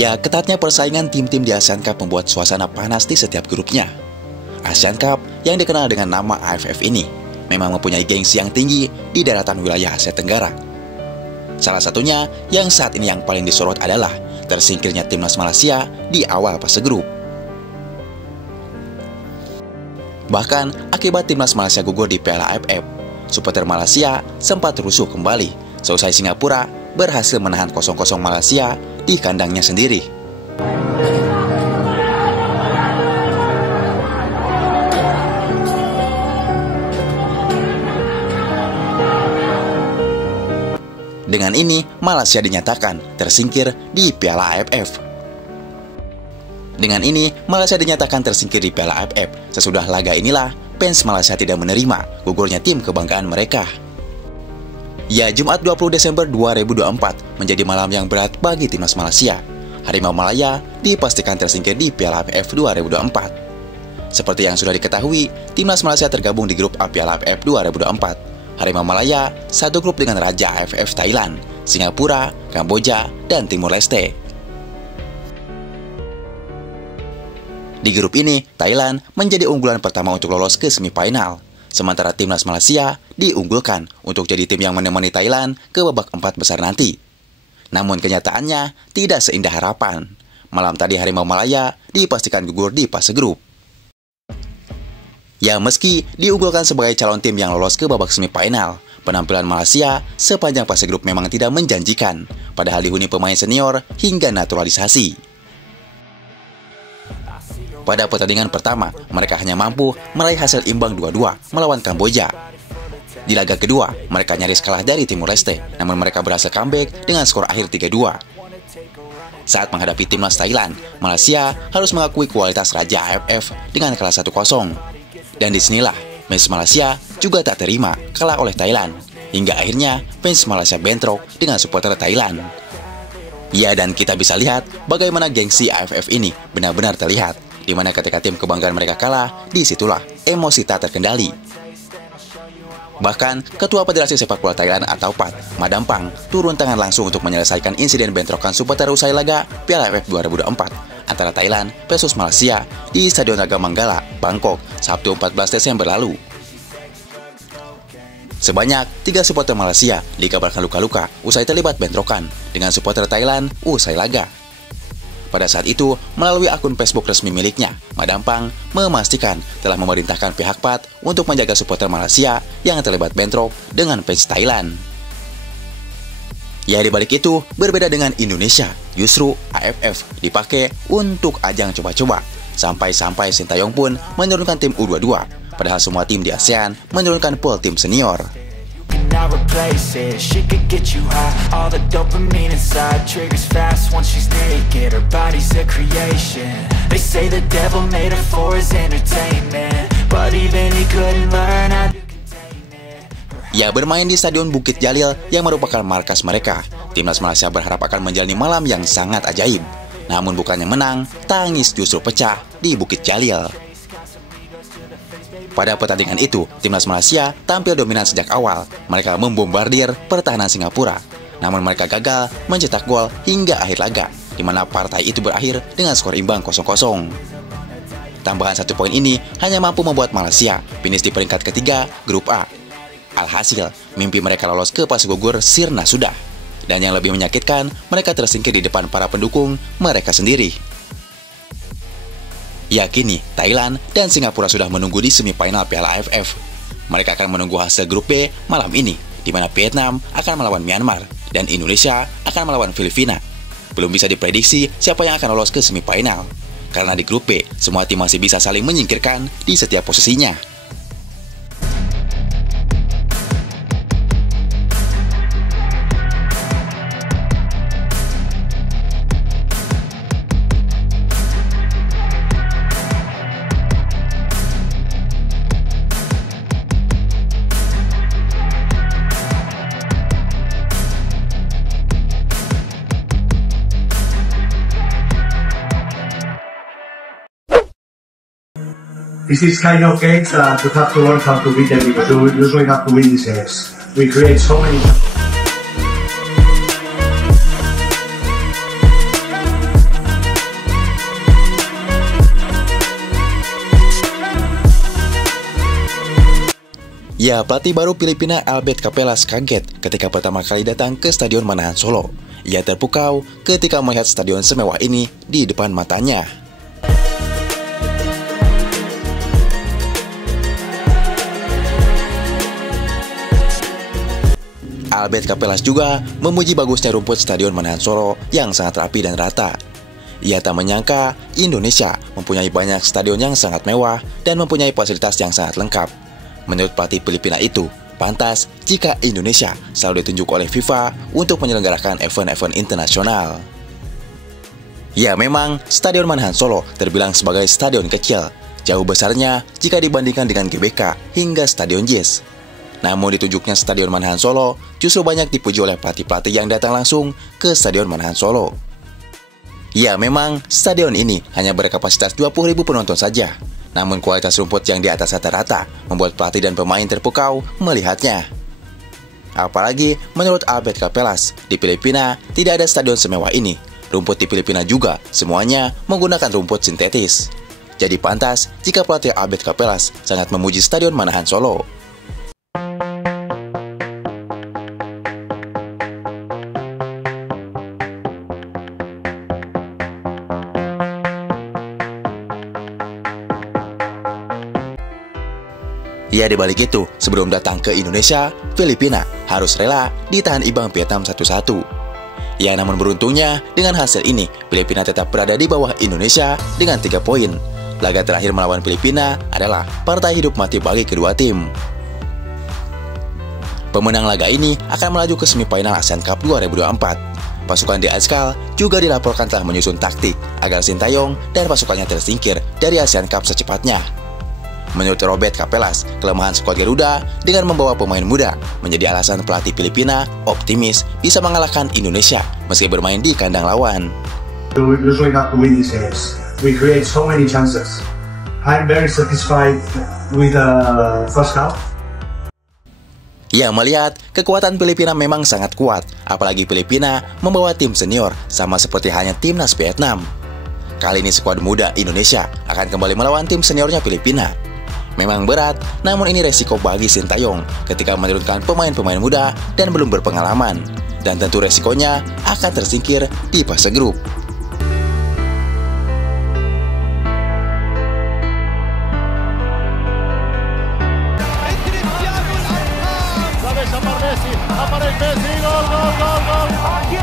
Ya, ketatnya persaingan tim-tim di Asian Cup membuat suasana panas di setiap grupnya. Asian Cup yang dikenal dengan nama AFF ini memang mempunyai gengsi yang tinggi di daratan wilayah Asia Tenggara. Salah satunya yang saat ini yang paling disorot adalah tersingkirnya timnas Malaysia di awal fase grup. Bahkan akibat timnas Malaysia gugur di Piala AFF, supporter Malaysia sempat rusuh kembali seusai Singapura berhasil menahan 0-0 Malaysia di kandangnya sendiri. Dengan ini, Malaysia dinyatakan tersingkir di Piala AFF. Dengan ini, Malaysia dinyatakan tersingkir di Piala AFF. Sesudah laga inilah, fans Malaysia tidak menerima gugurnya tim kebanggaan mereka. Ya, Jumat 20 Desember 2024 menjadi malam yang berat bagi timnas Malaysia. Harimau Malaya dipastikan tersingkir di Piala AFF 2024. Seperti yang sudah diketahui, timnas Malaysia tergabung di grup A Piala AFF 2024. Harimau Malaya satu grup dengan Raja AFF Thailand, Singapura, Kamboja, dan Timur Leste. Di grup ini, Thailand menjadi unggulan pertama untuk lolos ke semifinal. Sementara timnas Malaysia diunggulkan untuk jadi tim yang menemani Thailand ke babak 4 besar nanti. Namun kenyataannya tidak seindah harapan. Malam tadi Harimau Malaya dipastikan gugur di fase grup. Ya, meski diunggulkan sebagai calon tim yang lolos ke babak semifinal, penampilan Malaysia sepanjang fase grup memang tidak menjanjikan, padahal dihuni pemain senior hingga naturalisasi. Pada pertandingan pertama, mereka hanya mampu meraih hasil imbang 2-2 melawan Kamboja. Di laga kedua, mereka nyaris kalah dari Timur Leste, namun mereka berhasil comeback dengan skor akhir 3-2. Saat menghadapi timnas Thailand, Malaysia harus mengakui kualitas Raja AFF dengan kalah 1-0. Dan disinilah, fans Malaysia juga tak terima kalah oleh Thailand. Hingga akhirnya, fans Malaysia bentrok dengan supporter Thailand. Ya, dan kita bisa lihat bagaimana gengsi AFF ini benar-benar terlihat, di mana ketika tim kebanggaan mereka kalah, disitulah emosi tak terkendali. Bahkan, Ketua Federasi Sepak Bola Thailand atau PAT, Madam Pang, turun tangan langsung untuk menyelesaikan insiden bentrokan supporter usai laga Piala AFF 2024 antara Thailand versus Malaysia di Stadion Raga Manggala, Bangkok, Sabtu 14 Desember lalu. Sebanyak 3 supporter Malaysia dikabarkan luka-luka usai terlibat bentrokan dengan supporter Thailand usai laga. Pada saat itu, melalui akun Facebook resmi miliknya, Madam Pang memastikan telah memerintahkan pihak PAT untuk menjaga supporter Malaysia yang terlibat bentrok dengan fans Thailand. Ya, dibalik itu, berbeda dengan Indonesia, justru AFF dipakai untuk ajang coba-coba. Sampai-sampai Sintayong pun menurunkan tim U22, padahal semua tim di ASEAN menurunkan pool tim senior. Now replace it, she could get you high. All the dopamine inside triggers fast once she's naked. Her body's a creation. They say the devil made her for his entertainment, but even he couldn't learn how to contain it. Ya, bermain di Stadion Bukit Jalil yang merupakan markas mereka, timnas Malaysia berharap akan menjalani malam yang sangat ajaib. Namun bukannya menang, tangis justru pecah di Bukit Jalil. Pada pertandingan itu, timnas Malaysia tampil dominan sejak awal. Mereka membombardir pertahanan Singapura. Namun mereka gagal mencetak gol hingga akhir laga, di mana partai itu berakhir dengan skor imbang 0-0. Tambahan 1 poin ini hanya mampu membuat Malaysia finish di peringkat ketiga grup A. Alhasil, mimpi mereka lolos ke fase gugur sirna sudah. Dan yang lebih menyakitkan, mereka tersingkir di depan para pendukung mereka sendiri. Ya, kini Thailand dan Singapura sudah menunggu di semifinal Piala AFF. Mereka akan menunggu hasil grup B malam ini, di mana Vietnam akan melawan Myanmar dan Indonesia akan melawan Filipina. Belum bisa diprediksi siapa yang akan lolos ke semifinal, karena di grup B semua tim masih bisa saling menyingkirkan di setiap posisinya. This is kind of games that you have to learn how to beat them because you usually have to win these games. We create so many... Ya, pelatih baru Filipina Albert Capelas kaget ketika pertama kali datang ke Stadion Manahan Solo. Ia terpukau ketika melihat stadion semewah ini di depan matanya. Albert Capelas juga memuji bagusnya rumput Stadion Manahan Solo yang sangat rapi dan rata. Ia tak menyangka Indonesia mempunyai banyak stadion yang sangat mewah dan mempunyai fasilitas yang sangat lengkap. Menurut pelatih Filipina itu, pantas jika Indonesia selalu ditunjuk oleh FIFA untuk menyelenggarakan event-event internasional. Ya, memang Stadion Manahan Solo terbilang sebagai stadion kecil, jauh besarnya jika dibandingkan dengan GBK hingga Stadion Jis. Namun ditunjuknya Stadion Manahan Solo justru banyak dipuji oleh pelatih-pelatih yang datang langsung ke Stadion Manahan Solo. Ya, memang stadion ini hanya berkapasitas 20.000 penonton saja. Namun kualitas rumput yang di atas rata-rata membuat pelatih dan pemain terpukau melihatnya. Apalagi menurut Albert Capelas, di Filipina tidak ada stadion semewah ini. Rumput di Filipina juga semuanya menggunakan rumput sintetis. Jadi pantas jika pelatih Albert Capelas sangat memuji Stadion Manahan Solo. Ya, dibalik itu, sebelum datang ke Indonesia, Filipina harus rela ditahan imbang Vietnam 1-1. Ya, namun beruntungnya, dengan hasil ini, Filipina tetap berada di bawah Indonesia dengan 3 poin. Laga terakhir melawan Filipina adalah partai hidup mati bagi kedua tim. Pemenang laga ini akan melaju ke semifinal Asian Cup 2024. Pasukan di Aiskal juga dilaporkan telah menyusun taktik agar Sintayong dan pasukannya tersingkir dari Asian Cup secepatnya. Menurut Robert Capelas, kelemahan skuad Garuda dengan membawa pemain muda menjadi alasan pelatih Filipina optimis bisa mengalahkan Indonesia meski bermain di kandang lawan. We usually have to win these games. We create so many chances. I'm very satisfied with the first half. Ya, melihat kekuatan Filipina memang sangat kuat, apalagi Filipina membawa tim senior sama seperti hanya timnas Vietnam. Kali ini skuad muda Indonesia akan kembali melawan tim seniornya Filipina. Memang berat, namun ini resiko bagi Sintayong ketika menurunkan pemain-pemain muda dan belum berpengalaman. Dan tentu resikonya akan tersingkir di fase grup. Aparece Messi, gol.